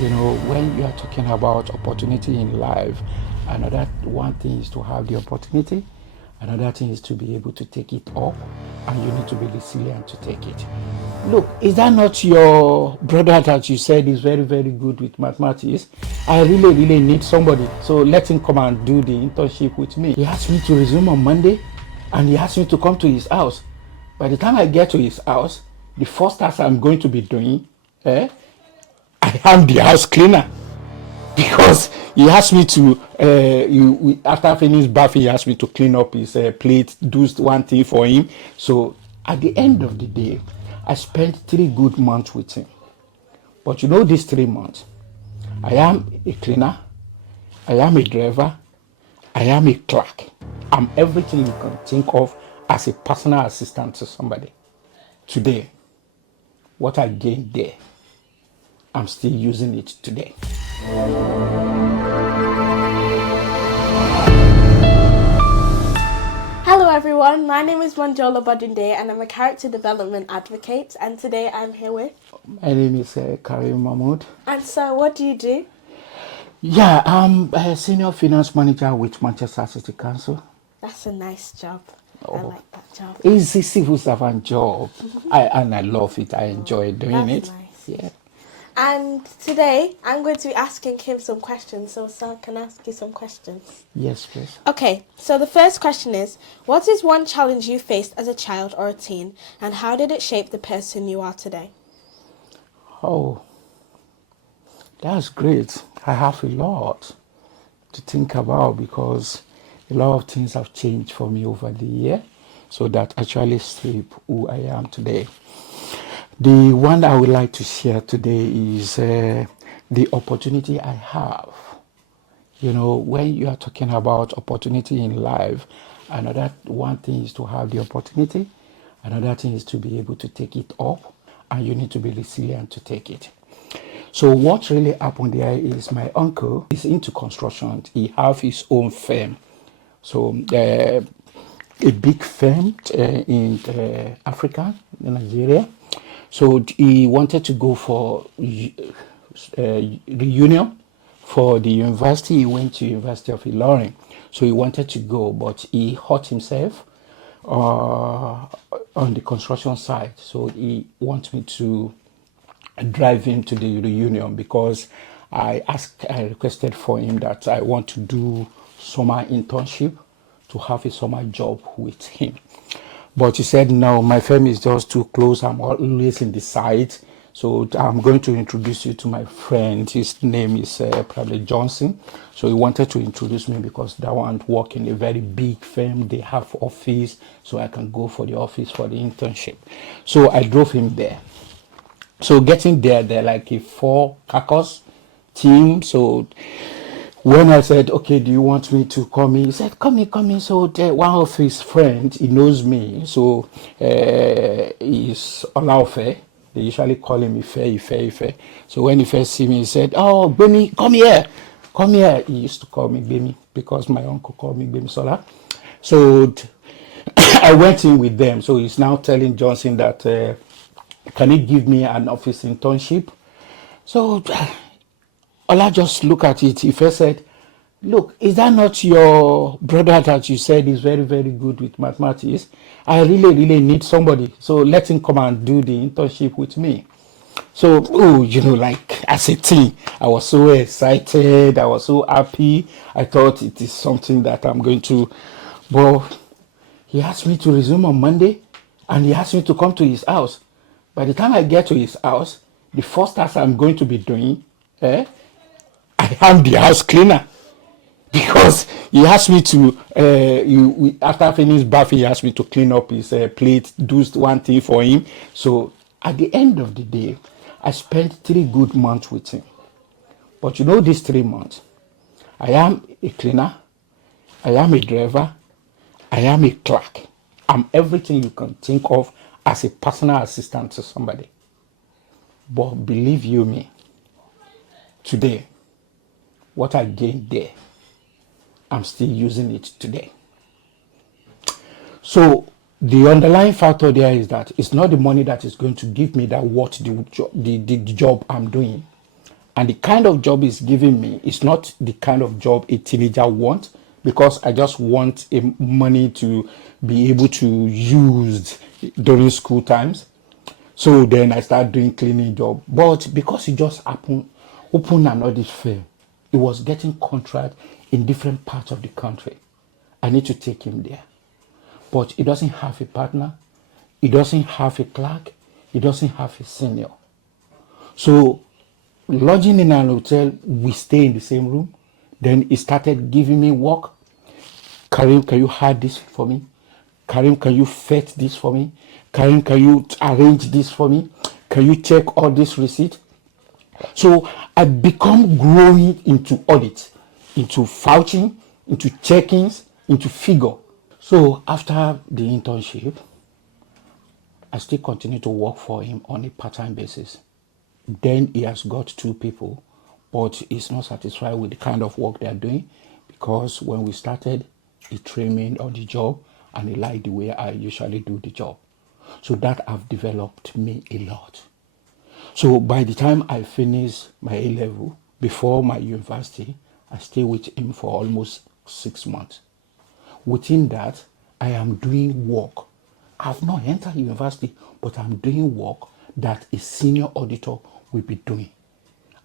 You know, when you are talking about opportunity in life, another one thing is to have the opportunity, another thing is to be able to take it up, and you need to be resilient to take it. Look, is that not your brother that you said is very, very good with mathematics? I really, really need somebody. So let him come and do the internship with me. He asked me to resume on Monday, and he asked me to come to his house. By the time I get to his house, the first task I'm going to be doing, I am the house cleaner because he asked me to after finishing bath he asked me to clean up his plate, do one thing for him. So at the end of the day, I spent 3 good months with him. But you know, these 3 months, I am a cleaner, I am a driver, I am a clerk. I'm everything you can think of as a personal assistant to somebody. Today, what I gained there, I'm still using it today. Hello everyone, my name is MOnjola Bodunde and I'm a character development advocate, and today I'm here with... My name is Kareem Mahmud. And so what do you do? Yeah, I'm a senior finance manager with Manchester City Council. That's a nice job. I like that job. It's a civil servant job, and I love it. I enjoy doing That's it. nice. Yeah. And today I'm going to be asking him some questions, so Sir, can I ask you some questions? Yes, please. Okay, so the first question is, what is one challenge you faced as a child or a teen, and how did it shape the person you are today? Oh, that's great. I have a lot to think about because a lot of things have changed for me over the year, so that actually shape who I am today. The one I would like to share today is the opportunity I have. You know, when you are talking about opportunity in life, another one thing is to have the opportunity, another thing is to be able to take it up, and you need to be resilient to take it. So what really happened there is my uncle is into construction. He have his own firm. So a big firm in Africa, in Nigeria. So he wanted to go for reunion for the university. He went to University of Ilorin. So he wanted to go, but he hurt himself on the construction site. So he wants me to drive him to the reunion because I requested for him that I want to do summer internship to have a summer job with him. But he said, no, my firm is just too close. I'm always in the site. So I'm going to introduce you to my friend. His name is probably Johnson. So he wanted to introduce me because that one work in a very big firm. They have office, so I can go for the office for the internship. So I drove him there. So getting there, they're like a 4 carcass team. So when I said, okay, do you want me to come in? He said, come in. So one of his friends, he knows me. So he's Olaofe. They usually call him Ife. So when he first see me, he said, oh, Bemi, come here. Come here. He used to call me Bemi because my uncle called me Bemi Sola. So I went in with them. So he's now telling Johnson that, can he give me an office internship? So Ola just look at it. He first said, look, is that not your brother that you said is very, very good with mathematics? I really, really need somebody. So let him come and do the internship with me. So, like as a teen, I was so excited. I was so happy. I thought it is something that I'm going to. But he asked me to resume on Monday, and he asked me to come to his house. By the time I get to his house, the first task I'm going to be doing, I am the house cleaner because he asked me to after finishing bath he asked me to clean up his plate, do one thing for him. So at the end of the day, I spent 3 good months with him. But you know, these 3 months, I am a cleaner, I am a driver, I am a clerk. I'm everything you can think of as a personal assistant to somebody. But believe you me, today, what I gained there, I'm still using it today. So the underlying factor there is that it's not the money that is going to give me that what the job I'm doing. And the kind of job he's giving me is not the kind of job a teenager wants, because I just want money to be able to use during school times. So then I start doing cleaning job. But because it just happened, open an audit firm, he was getting contract in different parts of the country. I need to take him there. But he doesn't have a partner, he doesn't have a clerk, he doesn't have a senior. So lodging in an hotel, we stay in the same room. Then he started giving me work. Kareem, can you hide this for me? Kareem, can you fetch this for me? Kareem, can you arrange this for me? Can you check all this receipt? So I become growing into audit, into vouching, into checkings, into figure. So after the internship, I still continue to work for him on a part-time basis. Then he has got 2 people, but he's not satisfied with the kind of work they're doing, because when we started, he trained me on the job and he liked the way I usually do the job. So that have developed me a lot. So by the time I finish my A level, before my university, I stay with him for almost 6 months. Within that, I am doing work. I've not entered university, but I'm doing work that a senior auditor will be doing.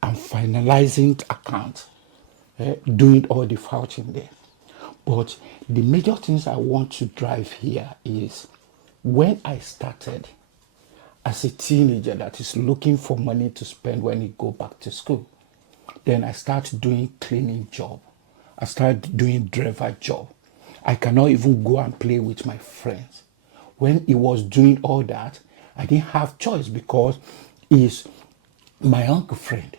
I'm finalizing accounts, doing all the vouching there. But the major things I want to drive here is, when I started as a teenager that is looking for money to spend when he go back to school, then I start doing cleaning job. I start doing driver job. I cannot even go and play with my friends. When he was doing all that, I didn't have choice, because he's my uncle friend.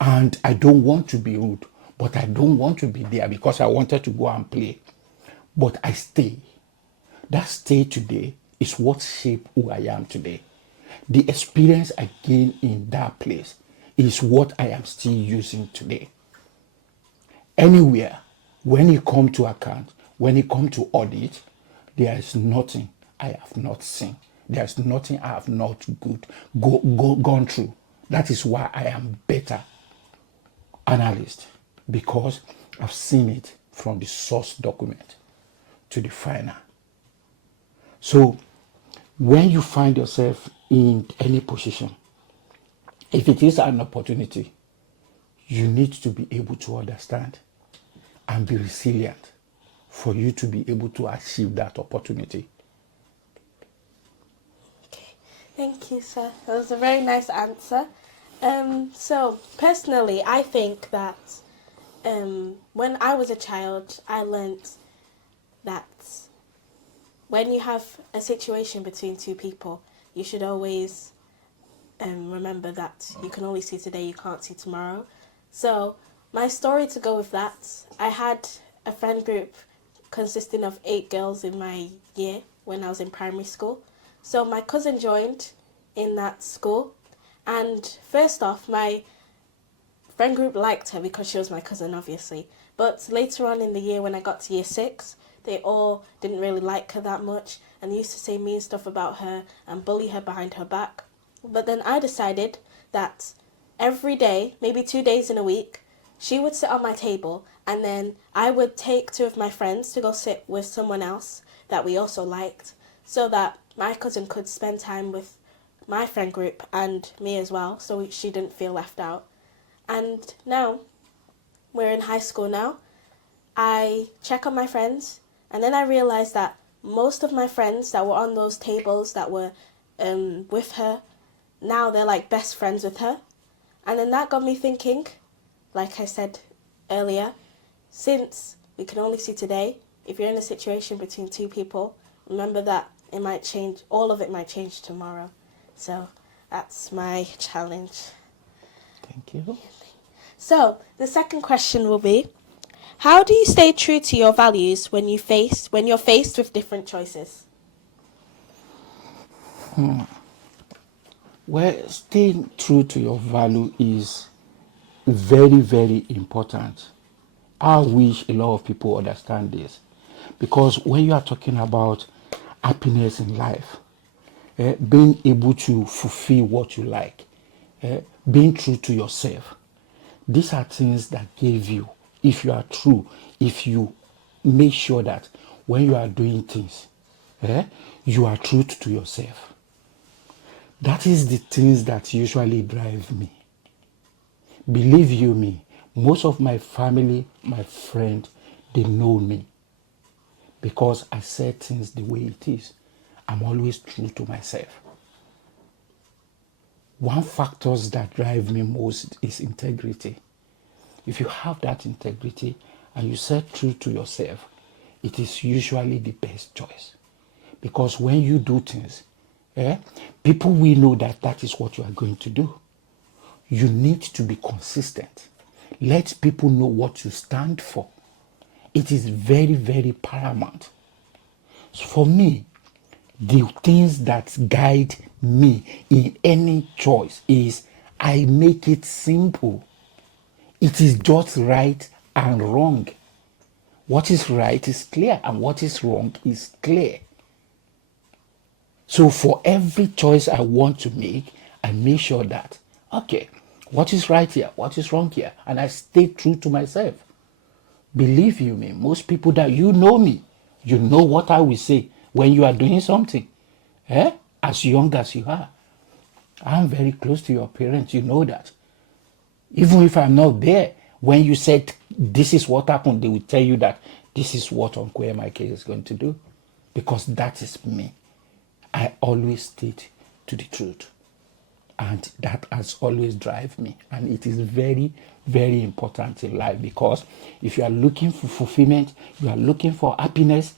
And I don't want to be rude, but I don't want to be there because I wanted to go and play. But I stay. That stay today is what shaped who I am today. The experience I gained in that place is what I am still using today. Anywhere, when you come to account, when you come to audit, there is nothing I have not seen. There is nothing I have not gone through. That is why I am better analyst, because I've seen it from the source document to the final. So when you find yourself in any position, if it is an opportunity, you need to be able to understand and be resilient for you to be able to achieve that opportunity. Okay, thank you, sir. That was a very nice answer. So personally, I think that when I was a child, I learnt that when you have a situation between 2 people, you should always remember that you can only see today, you can't see tomorrow. So my story to go with that, I had a friend group consisting of 8 girls in my year when I was in primary school. So my cousin joined in that school, and first off, my friend group liked her because she was my cousin, obviously. But later on in the year, when I got to year 6, they all didn't really like her that much and used to say mean stuff about her and bully her behind her back. But then I decided that every day, maybe 2 days in a week, she would sit on my table, and then I would take 2 of my friends to go sit with someone else that we also liked, so that my cousin could spend time with my friend group and me as well, so she didn't feel left out. And now, we're in high school now, I check on my friends, and then I realised that most of my friends that were on those tables that were with her, now they're like best friends with her. And then that got me thinking, like I said earlier, since we can only see today, if you're in a situation between 2 people, remember that it might change, all of it might change tomorrow. So that's my challenge. Thank you. So the second question will be, how do you stay true to your values when you're faced with different choices? Well, staying true to your value is very, very important. I wish a lot of people understand this, because when you are talking about happiness in life, being able to fulfill what you like, being true to yourself, These are things that give you, if you are true, if you make sure that when you are doing things, you are true to yourself. That is the things that usually drive me. Believe you me, most of my family, my friends, they know me because I say things the way it is. I'm always true to myself. One factors that drive me most is integrity. If you have that integrity and you say true to yourself, it is usually the best choice. Because when you do things, people will know that that is what you are going to do. You need to be consistent. Let people know what you stand for. It is very, very paramount. So for me, the things that guide me in any choice is I make it simple. It is just right and wrong. What is right is clear and what is wrong is clear. So for every choice I want to make, I make sure that, okay, what is right here? What is wrong here? And I stay true to myself. Believe you me, most people that you know me, you know what I will say when you are doing something. As young as you are. I'm very close to your parents, you know that. Even if I'm not there, when you said this is what happened, they will tell you that this is what Uncle Mike is going to do. Because that is me. I always stick to the truth. And that has always drive me. And it is very, very important in life because if you are looking for fulfillment, you are looking for happiness,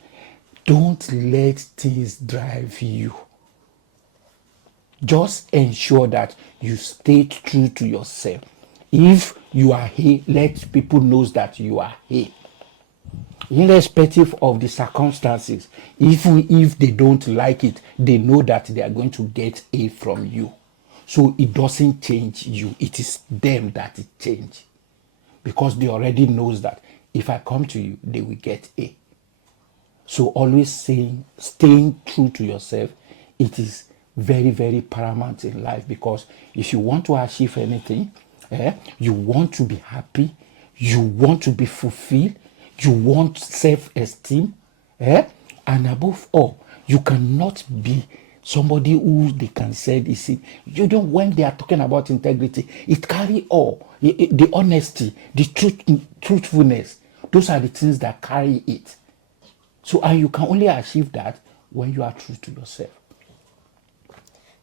don't let things drive you. Just ensure that you stay true to yourself. If you are here, let people know that you are here. Irrespective of the circumstances, even if they don't like it, they know that they are going to get A from you. So it doesn't change you. It is them that it change. Because they already knows that if I come to you, they will get A. So always staying true to yourself, it is very, very paramount in life because if you want to achieve anything, you want to be happy, you want to be fulfilled, you want self-esteem, and above all, you cannot be somebody who they can say this. You know, when they are talking about integrity, it carry all the honesty, the truthfulness. Those are the things that carry it. So, and you can only achieve that when you are true to yourself.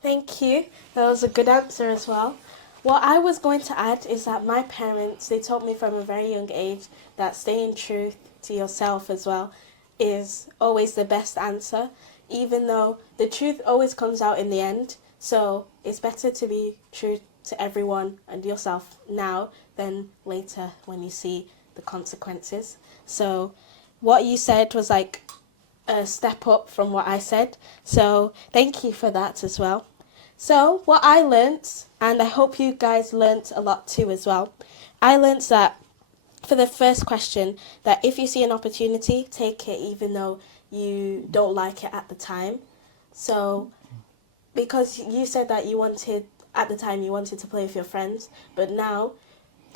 Thank you. That was a good answer as well. What I was going to add is that my parents, they taught me from a very young age that staying true to yourself as well is always the best answer, even though the truth always comes out in the end. So it's better to be true to everyone and yourself now than later when you see the consequences. So what you said was like a step up from what I said. So thank you for that as well. So what I learnt, and I hope you guys learnt a lot too as well, I learnt that for the first question, that if you see an opportunity, take it even though you don't like it at the time. So because you said that you wanted, at the time you wanted to play with your friends, but now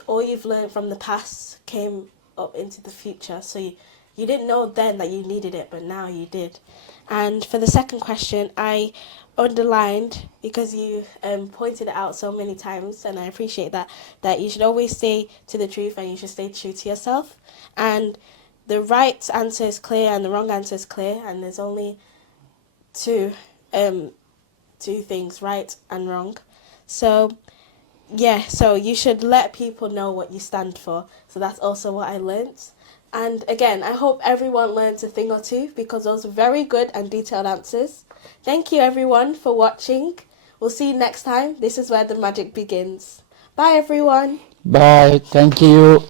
all you've learned from the past came up into the future. So you didn't know then that you needed it, but now you did. And for the second question, I underlined, because you pointed it out so many times, and I appreciate that you should always stay to the truth and you should stay true to yourself. And the right answer is clear and the wrong answer is clear, and there's only two things, right and wrong. So yeah, so you should let people know what you stand for. So that's also what I learnt. And again, I hope everyone learns a thing or two because those were very good and detailed answers. Thank you everyone for watching. We'll see you next time. This is where the magic begins. Bye everyone. Bye. Thank you.